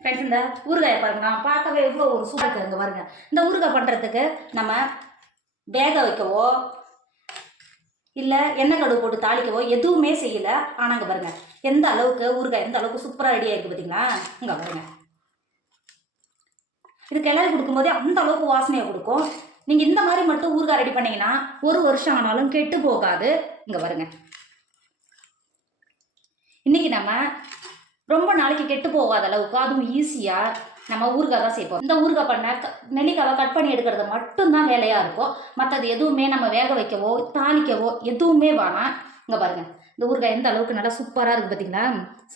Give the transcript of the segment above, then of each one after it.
Friends, இந்த ஊறுகாயை பாருங்க, பார்க்கவே எவ்வளோ ஒரு சூடாக இருக்குங்க பாருங்க. இந்த ஊறுகாய் பண்ணுறதுக்கு நம்ம வேக வைக்கவோ இல்லை எண்ணெய் கடுகு போட்டு தாளிக்கவோ எதுவுமே செய்யலை. ஆனாங்க பாருங்க, எந்த அளவுக்கு ஊறுகாய் எந்த அளவுக்கு சூப்பராக ரெடியாக இருக்குது பார்த்தீங்களா? இங்கே பாருங்க, இது கிளறி கொடுக்கும்போதே அந்த அளவுக்கு வாசனையை கொடுக்கும். நீங்கள் இந்த மாதிரி மட்டும் ஊறுகாய் ரெடி பண்ணிங்கன்னா 1 வருஷம் ஆனாலும் கெட்டு போகாது. இங்கே பாருங்க, இன்றைக்கி நம்ம ரொம்ப நாளைக்கு கெட்டு போகாத அளவுக்கு அதுவும் ஈஸியாக நம்ம ஊறுகாய் தான் செய்வோம். இந்த ஊறுகாய் பண்ண நெல்லிக்காவை கட் பண்ணி எடுக்கிறது மட்டும்தான் வேலையாக இருக்கும். மற்றது எதுவுமே நம்ம வேக வைக்கவோ தாளிக்கவோ எதுவுமே வேணாம். இங்கே பாருங்கள், இந்த ஊறுகாய் எந்த அளவுக்கு நல்லா சூப்பராக இருக்குது பார்த்தீங்களா?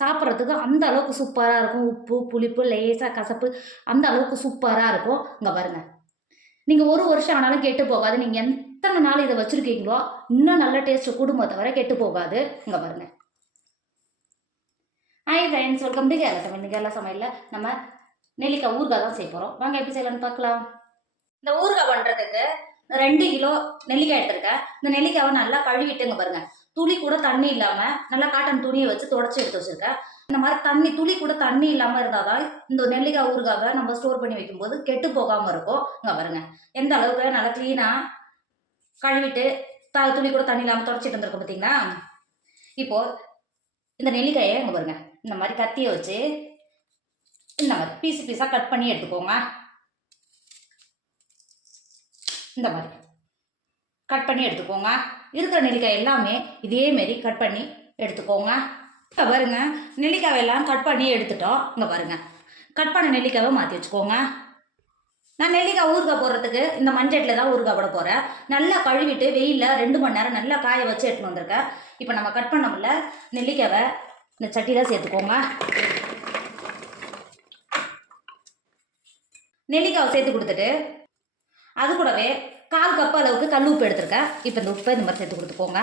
சாப்பிட்றதுக்கு அந்த அளவுக்கு சூப்பராக இருக்கும். உப்பு புளிப்பு லேசாக கசப்பு அந்த அளவுக்கு சூப்பராக இருக்கும். இங்கே பாருங்கள், நீங்கள் 1 வருஷம் ஆனாலும் கெட்டு போகாது. நீங்கள் எத்தனை நாள் இதை வச்சுருக்கீங்களோ இன்னும் நல்ல டேஸ்ட்டு கூடுமே தவிர கெட்டு போகாது. இங்கே பாருங்கள். Hi friends, welcome to Kerala சமையல். இந்த கேரளா சமையலில் நம்ம நெல்லிக்காய் ஊறுகாய் தான் செய்ய போகிறோம். வாங்க எப்படி செய்யலான்னு பார்க்கலாம். இந்த ஊறுகாய் பண்ணுறதுக்கு 2 கிலோ நெல்லிக்காய் எடுத்துருக்கேன். இந்த நெல்லிக்காவை நல்லா கழுவிட்டுங்க பாருங்கள், துளி கூட தண்ணி இல்லாமல் நல்லா காட்டன் துணியை வச்சு தொடச்சி எடுத்து வச்சுருக்கேன். இந்த மாதிரி துளி கூட தண்ணி இல்லாமல் இருந்தால் தான் இந்த நெல்லிக்காய் ஊறுகாவை நம்ம ஸ்டோர் பண்ணி வைக்கும்போது கெட்டு போகாமல் இருக்கும். இங்கே பாருங்கள், எந்த அளவுக்கு நல்லா க்ளீனாக கழுவிட்டு துளி கூட தண்ணி இல்லாமல் தொடச்சிட்டு வந்துருக்கோம் பார்த்தீங்களா? இப்போது இந்த நெல்லிக்காயை இங்கே பாருங்கள், இந்த மாதிரி கத்தியை வச்சு இந்த மாதிரி பீஸாக கட் பண்ணி எடுத்துக்கோங்க. இந்த மாதிரி கட் பண்ணி எடுத்துக்கோங்க. இருக்கிற நெல்லிக்காய் எல்லாமே இதேமாரி கட் பண்ணி எடுத்துக்கோங்க. இப்போ பாருங்க, நெல்லிக்காவை எல்லாம் கட் பண்ணி எடுத்துட்டோம். இங்கே பாருங்க, கட் பண்ண நெல்லிக்காவை மாற்றி வச்சுக்கோங்க. நான் நெல்லிக்காய் ஊறுகாய் போடுறதுக்கு இந்த மஞ்சட்டில் தான் ஊறுகாய் போட போகிறேன். நல்லா கழுவிட்டு வெயிலில் 2 மணி நேரம் நல்லா காய வச்சு எடுத்துன்னு வந்திருக்கேன். இப்போ நம்ம கட் பண்ணோம்ல நெல்லிக்காவை இந்த சட்டியில் சேர்த்துக்கோங்க. நெல்லிக்காவை சேர்த்து கொடுத்துட்டு அது கூடவே 1/4 கப் அளவுக்கு கல் உப்பு எடுத்துருக்கேன். இப்போ இந்த உப்பை இந்த மாதிரி சேர்த்து கொடுத்துக்கோங்க.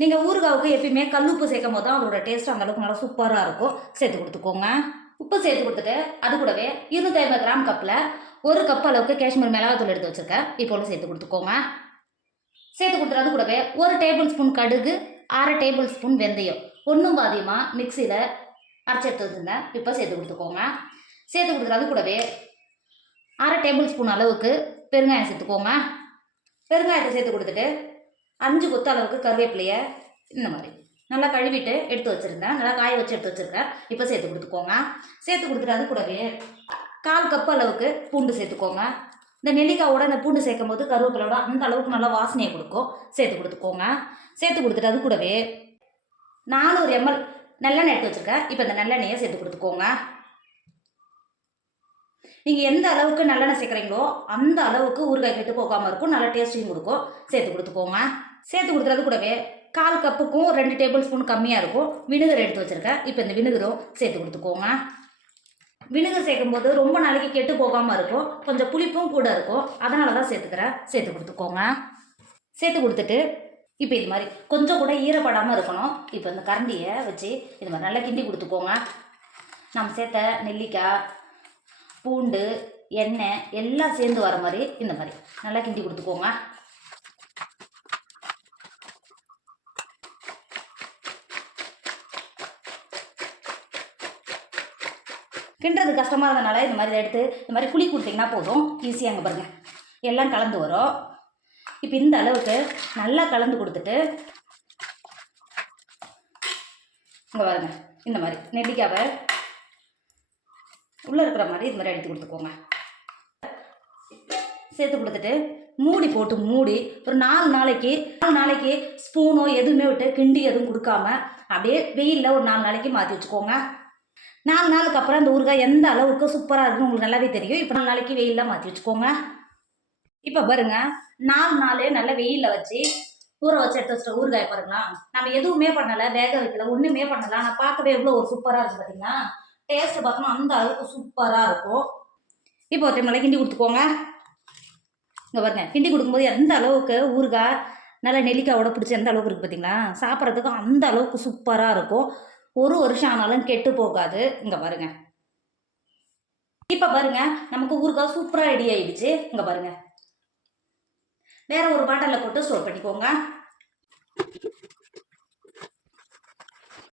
நீங்கள் ஊறுகாவுக்கு எப்பயுமே கல் உப்பு சேர்க்கும் போது தான் அதோட டேஸ்ட் அந்தளவுக்கு நல்லா சூப்பராக இருக்கும். சேர்த்து கொடுத்துக்கோங்க. உப்பு சேர்த்து கொடுத்துட்டு அது கூடவே 250 கிராம் கப்பில் 1 கப் அளவுக்கு காஷ்மீர் மிளகாத்தூள் எடுத்து வச்சுருக்கேன். இப்போ ஒன்று சேர்த்து கொடுத்துக்கோங்க. சேர்த்து கொடுத்துட்டு அது கூடவே 1 டேபிள் ஸ்பூன் கடுகு, 1/2 டேபிள் ஸ்பூன் வெந்தயம் ஒன்றும் பாதியமாக மிக்சியில் அரைச்சி எடுத்து வச்சுருந்தேன். இப்போ சேர்த்து கொடுத்துக்கோங்க. சேர்த்து கொடுத்துட்டு அது கூடவே 1/2 டேபிள் ஸ்பூன் அளவுக்கு பெருங்காயம் சேர்த்துக்கோங்க. பெருங்காயத்தை சேர்த்து கொடுத்துட்டு 5 கொத்து அளவுக்கு கருவேப்பிலையை இந்த மாதிரி நல்லா கழுவிட்டு எடுத்து வச்சுருந்தேன். நல்லா காய வச்சு எடுத்து வச்சுருக்கேன். இப்போ சேர்த்து கொடுத்துக்கோங்க. சேர்த்து கொடுத்துட்டு அது கூடவே 1/4 கப் அளவுக்கு பூண்டு சேர்த்துக்கோங்க. இந்த நெல்லிக்காயோட இந்த பூண்டு சேர்க்கும் போது கருவேப்பிலையோட அந்த அளவுக்கு நல்லா வாசனையை கொடுக்கும். சேர்த்து கொடுத்துக்கோங்க. சேர்த்து கொடுத்துட்டு அது கூடவே 400 ml நல்லெண்ணெய் எடுத்து வச்சுருக்கேன். இப்போ இந்த நல்லெண்ணெயை சேர்த்து கொடுத்துக்கோங்க. நீங்கள் எந்த அளவுக்கு நல்லெண்ணெய் சேர்க்குறீங்களோ அந்த அளவுக்கு ஊறுகாய் கெட்டு போகாமல் இருக்கும், நல்ல டேஸ்ட்டையும் கொடுக்கும். சேர்த்து கொடுத்துக்கோங்க. சேர்த்து கொடுத்துறது கூடவே 1/4 கப்புக்கும் 2 டேபிள் ஸ்பூன் கம்மியாக இருக்கும் வினிகர் எடுத்து வச்சுருக்கேன். இப்போ இந்த வினிகரும் சேர்த்து கொடுத்துக்கோங்க. வினிகர் சேர்க்கும்போது ரொம்ப நாளைக்கு கெட்டு போகாமல் இருக்கும், கொஞ்சம் புளிப்பும் கூட இருக்கும், அதனால தான் சேர்த்துக்கிறேன். சேர்த்து கொடுத்துக்கோங்க. சேர்த்து கொடுத்துட்டு இப்போ இது மாதிரி கொஞ்சம் கூட ஈரப்படாமல் இருக்கணும். இப்போ இந்த கரண்டியை வச்சு இது மாதிரி நல்லா கிண்டி கொடுத்துக்கோங்க. நம்ம சேர்த்த நெல்லிக்காய், பூண்டு, எண்ணெய் எல்லாம் சேர்ந்து வர மாதிரி இந்த மாதிரி நல்லா கிண்டி கொடுத்துக்கோங்க. கிண்டுறது கஷ்டமாக இருந்தனால இந்த மாதிரி எடுத்து இந்த மாதிரி புளி கொடுத்தீங்கன்னா போதும், ஈஸியாக அங்கே பாருங்கள் எல்லாம் கலந்து வரும். இப்போ இந்த அளவுக்கு நல்லா கலந்து கொடுத்துட்டு இங்கே பாருங்கள், இந்த மாதிரி நெல்லிக்காவை உள்ளே இருக்கிற மாதிரி இது மாதிரி எடுத்து கொடுத்துக்கோங்க. சேர்த்து கொடுத்துட்டு மூடி போட்டு மூடி ஒரு 4 நாளைக்கு ஸ்பூனோ எதுவுமே விட்டு கிண்டி எதுவும் கொடுக்காம அப்படியே வெயிலில் ஒரு 4 நாளைக்கு மாற்றி வச்சுக்கோங்க. 4 நாளுக்கு அப்புறம் இந்த ஊறுகாய் எந்த அளவுக்கு சூப்பராக இருக்குன்னு உங்களுக்கு நல்லாவே தெரியும். இப்போ 4 நாளைக்கு வெயிலில் மாற்றி வச்சுக்கோங்க. இப்போ பாருங்கள், 4 நாள் நல்லா வெயிலில் வச்சு ஊற வச்சு எடுத்து வச்சுட்டு ஊறுகாய் பாருங்களா, நம்ம எதுவுமே பண்ணலை, வேக வைக்கல, ஒன்றுமே பண்ணலை, ஆனால் பார்க்கவே எவ்வளோ ஒரு சூப்பராக இருக்குது பார்த்தீங்கன்னா. டேஸ்ட்டு பார்த்தோம்னா அந்த அளவுக்கு சூப்பராக இருக்கும். இப்போ ஒரு டைம் நல்லா கிண்டி கொடுத்துக்கோங்க. இங்கே பாருங்க, கிண்டி கொடுக்கும்போது எந்த அளவுக்கு ஊறுகாய் நல்லா நெல்லிக்காயோட பிடிச்சி எந்த அளவுக்கு இருக்குது பார்த்தீங்களா? சாப்பிட்றதுக்கு அந்த அளவுக்கு சூப்பராக இருக்கும். 1 வருஷம் ஆனாலும் கெட்டு போகாது. இங்கே பாருங்கள், இப்போ பாருங்கள் நமக்கு ஊறுகாய் சூப்பராக ரெடி ஆகிடுச்சு. இங்கே பாருங்கள், வேறு ஒரு பாட்டிலில் போட்டு ஸ்டோர் பண்ணிக்கோங்க.